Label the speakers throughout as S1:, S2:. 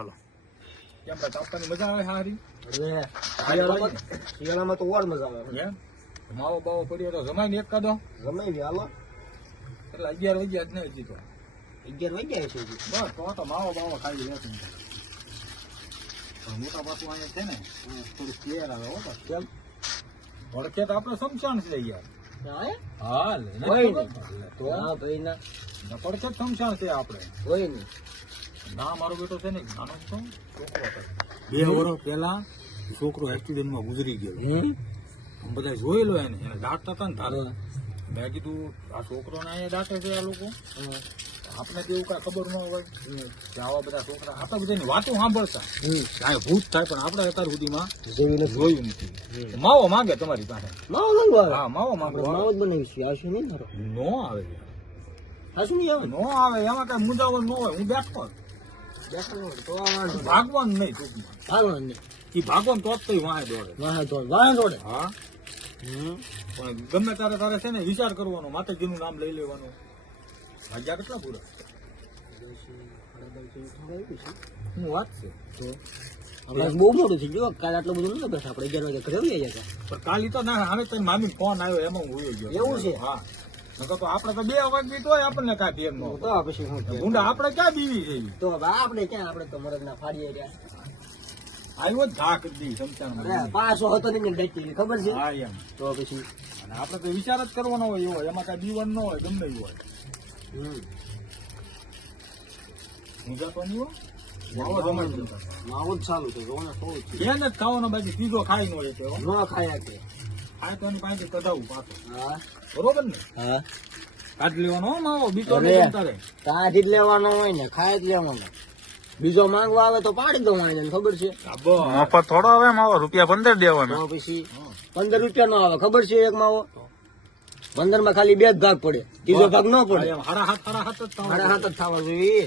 S1: હાલો.
S2: કેમ તાપવાની મજા આવે હારી?
S3: હવે શિયાળામાં શિયાળામાં તો ઓર મજા આવે.
S2: એમ? માવો બાવો પડ્યો તો જમાઈ ને એક કાદો?
S3: ને હાલો.
S2: એટલે અગિયાર વાગ્યા જ નહીં હજી તો.
S3: અગિયાર વાગ્યા છે
S2: બસ તો તો માવો બાવો ખાઈ લે તું મોટા પાછું અહીંયા છે ને થોડું ક્લિયર આવે હો
S3: કેમ?
S2: વળકે તો આપણે સમશાન છે યાર
S3: હા
S2: હા? લે એને
S3: હોય
S2: ખબર
S3: ને.
S2: પડે. તો.
S3: હા ભાઈ ના.
S2: પડકે જ સમશાન છે આપણે.
S3: હોય ને
S2: ના મારો બેટો છે ને નાનો હતો બે વર્ષ પહેલા છોકરો એક્સિડન્ટમાં ગુજરી ગયો.
S3: હમ
S2: અમે બધા જોયેલો એને. એને દાટતા હતા ને તારે. મેં કીધું આ છોકરોને અહીંયા દાટે છે આ લોકો.
S3: હા.
S2: આપણે તેવું કાંઈ ખબર ન હોય. કે આવા બધા છોકરા આપણે બધાની વાતો સાંભળતા. કાંઈ ભૂત થાય પણ આપણે અત્યાર સુધીમાં જોયું નથી. માવો માંગે તમારી પાસે.
S3: માવો
S2: હા માવો માંગે
S3: માવો જ બનાવીશું આવશે નહીં
S2: નો આવે. નો આવે. એમાં કઈ મુંજાવણ ન હોય. હું બેઠો ભાગવાનું નહીં ટૂંકમાં.
S3: ભાગવાનું નહીં.
S2: એ ભાગવાનું તો જ વાહે દોડે.
S3: વાહે દોડે વાહે દોડે.
S2: હા.
S3: હમ.
S2: પણ ગમે ત્યારે તારે છે ને વિચાર કરવાનો માતાજીનું નામ લઈ લેવાનું. ભાગ્યા કેટલા પૂરા? હું વાત છે.
S3: બહુ મોડું થઈ ગયું. કાલે આટલું બધું નતું બેઠા આપણે અગિયાર વાગે ઘરે આવી ગયા
S2: પણ કાલી તો ના હવે તને મામી ફોન આવ્યો એમાં હું ગયો.
S3: એવું છે?
S2: હા. નકર તો આપણે તો બે વાગી તોય આપણને કાંઈ ધ્યાન
S3: તો પછી
S2: ગુંડા આપણે ક્યાં બીવી છે
S3: તો ક્યાં? આપડે તો મરદ ના ફાડીએ રહ્યા.
S2: આવ્યો ઘા દી શમશાનમાં.
S3: પાછો હતો ને ખબર છે?
S2: હા એમ.
S3: તો પછી?
S2: અને આપણે તો વિચાર જ કરવાનો હોય એવો એમાં કાંઈ બીવન ન હોય ગમે એવું હોય.
S3: હમ.
S2: ઊંઝા તો નહીં હોય માવો
S3: ચાલુ છે છે.
S2: જ ખાવાનો બાકી ત્રીજો ખાઈ નો ના
S3: ન ખાયા કે.
S2: ખાય તો એની પાસે પાછું.
S3: હા.
S2: બરોબર ને?
S3: હા.
S2: કાઢ લેવાનો માવો બીજો
S3: અરે.
S2: નહીં તારે.
S3: તાજી જ લેવાનો હોય ને ખાય જ લેવાનો. બીજો માંગવા આવે તો પાડી દઉં આને ખબર છે?
S1: મફત થોડો આવે માવો રૂપિયા પંદર દેવાના.
S3: પછી પંદર રૂપિયા નો આવે ખબર છે એક માવો? પંદરમાં ખાલી બે જ ભાગ પડે ત્રીજો ભાગ ન પડે.
S2: હારા હાથ જ
S3: થવા જોઈએ.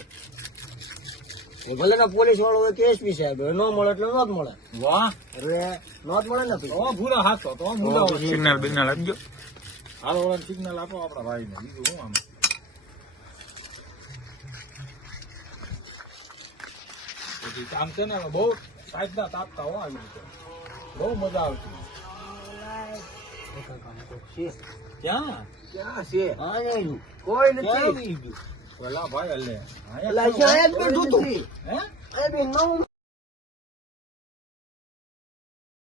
S3: ભલે ના પોલીસ વાળો હોય કે એસપી સાહેબ ન મળે એટલે ન જ મળે.
S2: વાહ.
S3: અરે ન જ મળે ને
S2: તો ભૂરા હાથો તો મુંડા
S1: સિગ્નલ બિગ્નલ આપજો.
S2: હાલો ઓલા સિગ્નલ આપો આપણા ભાઈને. બીજું હું આમ? પછી આમ છે ને બહુ સાહેબના તાપતા હો આવી રીતે. બહુ મજા આવતી. ક્યાં?
S3: ક્યાં છે? કોઈ નથી?
S2: પેલા ભાઈ
S3: એટલે અહીંયા બેઠું તું.
S2: હે?
S3: એ બી નવું